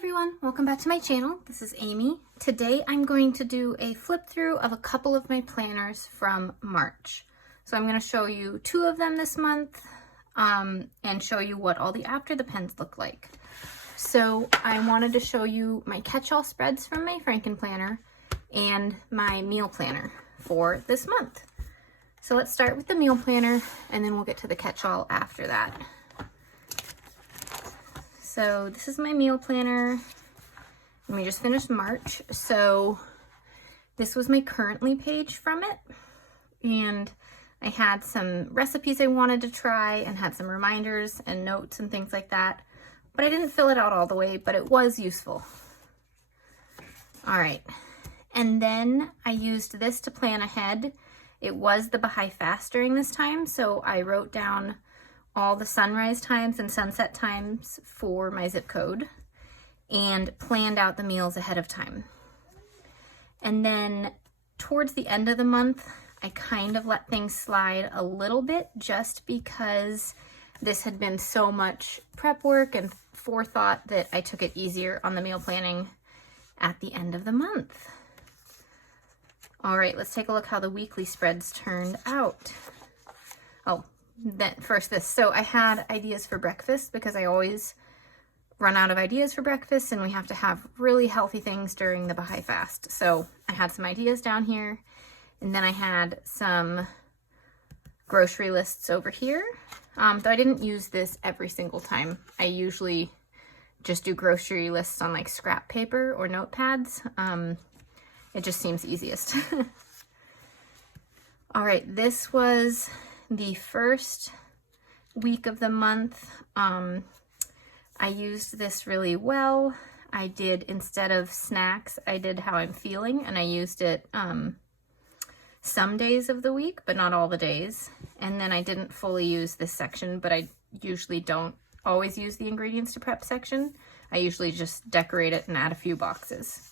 everyone, welcome back to my channel. This is Amy. Today I'm going to do a flip through of a couple of my planners from March. So I'm going to show you two of them this month and show you what all the after the pens look like. So I wanted to show you my catch-all spreads from my Franken planner and my meal planner for this month. So let's start with the meal planner and then we'll get to the catch-all after that. So this is my meal planner, and we just finished March. So this was my currently page from it, and I had some recipes I wanted to try and had some reminders and notes and things like that, but I didn't fill it out all the way, but it was useful. All right, and then I used this to plan ahead. It was the Baha'i fast during this time, so I wrote down all the sunrise times and sunset times for my zip code and planned out the meals ahead of time. And then towards the end of the month, I kind of let things slide a little bit just because this had been so much prep work and forethought that I took it easier on the meal planning at the end of the month. All right, let's take a look how the weekly spreads turned out. Oh, then first this. So I had ideas for breakfast because I always run out of ideas for breakfast and we have to have really healthy things during the Baha'i fast. So I had some ideas down here, and then I had some grocery lists over here. Though I didn't use this every single time. I usually just do grocery lists on like scrap paper or notepads. It just seems easiest. All right, this was the first week of the month. I used this really well. I did, instead of snacks, I did how I'm feeling, and I used it some days of the week, but not all the days. And then I didn't fully use this section, but I usually don't always use the ingredients to prep section. I usually just decorate it and add a few boxes.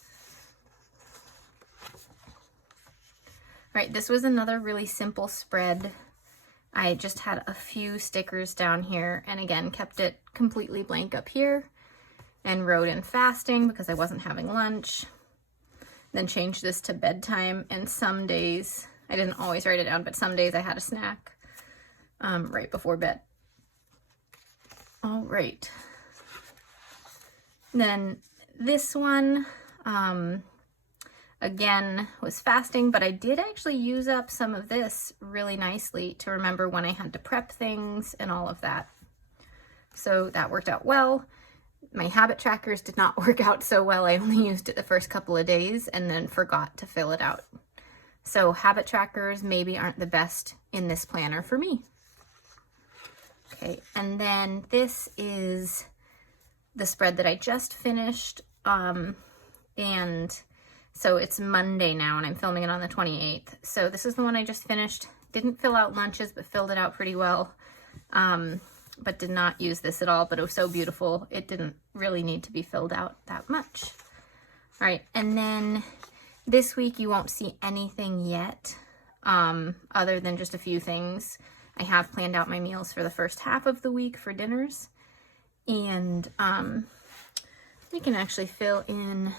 All right, this was another really simple spread. I just had a few stickers down here and again kept it completely blank up here and wrote in fasting because I wasn't having lunch. Then changed this to bedtime, and some days, I didn't always write it down, but some days I had a snack right before bed. All right. Then this one, again, was fasting, but I did actually use up some of this really nicely to remember when I had to prep things and all of that. So that worked out well. My habit trackers did not work out so well. I only used it the first couple of days and then forgot to fill it out. So habit trackers maybe aren't the best in this planner for me. Okay, and then this is the spread that I just finished, and so it's Monday now and I'm filming it on the 28th. So this is the one I just finished. Didn't fill out lunches, but filled it out pretty well. But did not use this at all, but it was so beautiful. It didn't really need to be filled out that much. All right, and then this week you won't see anything yet, other than just a few things. I have planned out my meals for the first half of the week for dinners. And we can actually fill in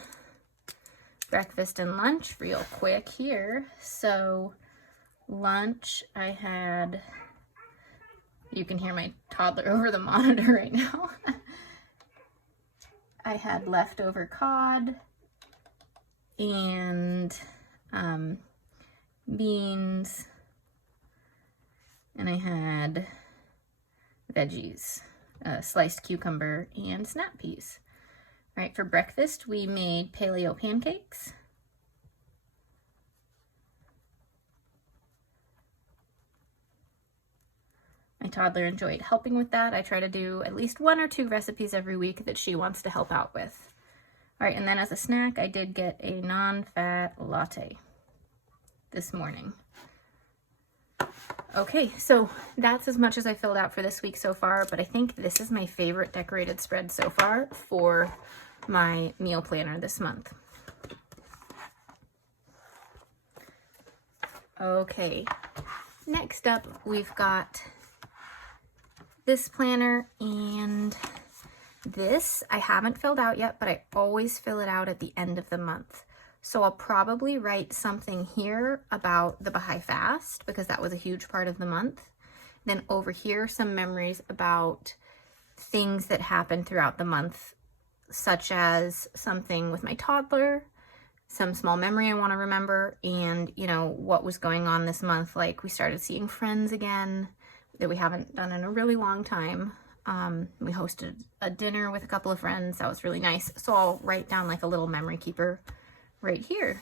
breakfast and lunch real quick here. So lunch, I had, you can hear my toddler over the monitor right now. I had leftover cod and beans, and I had veggies, sliced cucumber and snap peas. All right, for breakfast, we made paleo pancakes. My toddler enjoyed helping with that. I try to do at least 1 or 2 recipes every week that she wants to help out with. All right, and then as a snack, I did get a non-fat latte this morning. Okay, so that's as much as I filled out for this week so far, but I think this is my favorite decorated spread so far for my meal planner this month. Okay, next up we've got this planner, and This I haven't filled out yet, but I always fill it out at the end of the month. So I'll probably write something here about the Baha'i fast because that was a huge part of the month. Then over here, some memories about things that happened throughout the month, such as something with my toddler, some small memory I want to remember, and you know, what was going on this month. Like we started seeing friends again that we haven't done in a really long time. We hosted a dinner with a couple of friends. That was really nice. So I'll write down like a little memory keeper right here.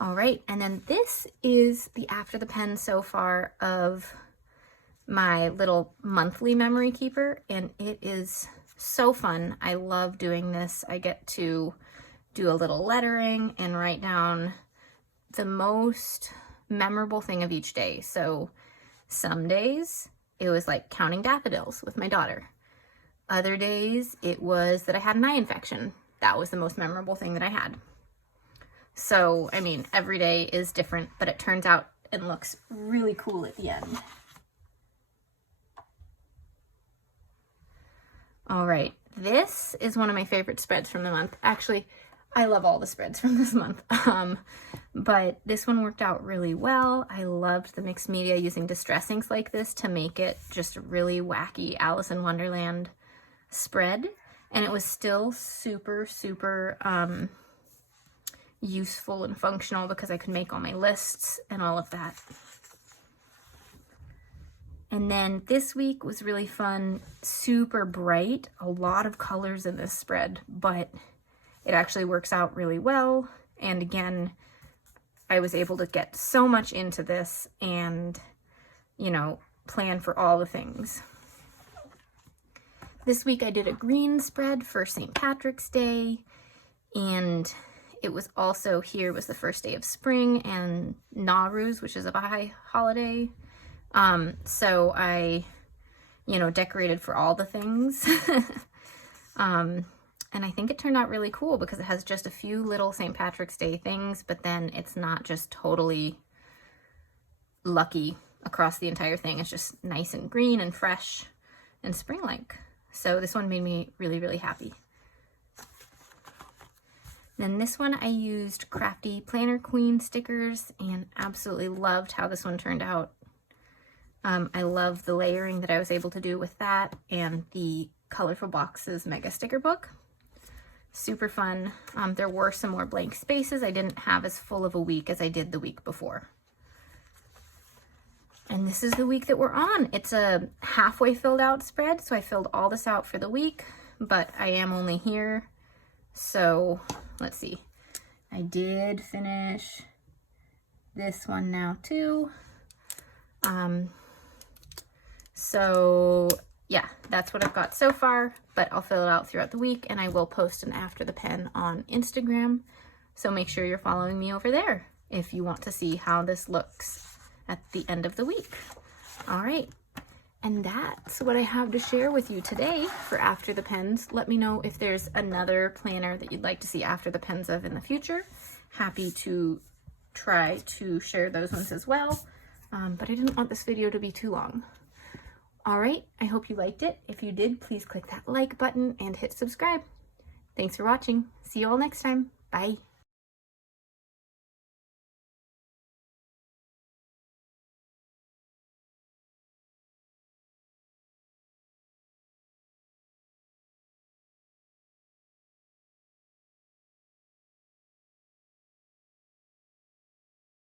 All right, and then this is the after the pen so far of my little monthly memory keeper, and it is so fun. I love doing this. I get to do a little lettering and write down the most memorable thing of each day. So some days it was like counting daffodils with my daughter. Other days it was that I had an eye infection. That was the most memorable thing that I had. So, I mean, every day is different, but it turns out and looks really cool at the end. All right, this is one of my favorite spreads from the month. Actually, I love all the spreads from this month, but this one worked out really well. I loved the mixed media using distress inks like this to make it just a really wacky Alice in Wonderland spread, and it was still super, super useful and functional because I could make all my lists and all of that. And then this week was really fun, super bright, a lot of colors in this spread, but it actually works out really well. And again, I was able to get so much into this and, you know, plan for all the things. This week I did a green spread for St. Patrick's Day, and it was also, here was the first day of spring and Nowruz, which is a Baha'i holiday. So I, you know, decorated for all the things. And I think it turned out really cool because it has just a few little St. Patrick's Day things, but then it's not just totally lucky across the entire thing. It's just nice and green and fresh and spring-like. So this one made me really, really happy. Then this one I used Crafty Planner Queen stickers and absolutely loved how this one turned out. I love the layering that I was able to do with that and the Colorful Boxes Mega Sticker Book. Super fun. There were some more blank spaces. I didn't have as full of a week as I did the week before. And this is the week that we're on. It's a halfway filled out spread, so I filled all this out for the week, but I am only here. So let's see. I did finish this one now too. So yeah, that's what I've got so far, but I'll fill it out throughout the week and I will post an after the pen on Instagram. So make sure you're following me over there if you want to see how this looks at the end of the week. All right. And that's what I have to share with you today for After the Pens. Let me know if there's another planner that you'd like to see After the Pens of in the future. Happy to try to share those ones as well. But I didn't want this video to be too long. All right, I hope you liked it. If you did, please click that like button and hit subscribe. Thanks for watching. See you all next time. Bye.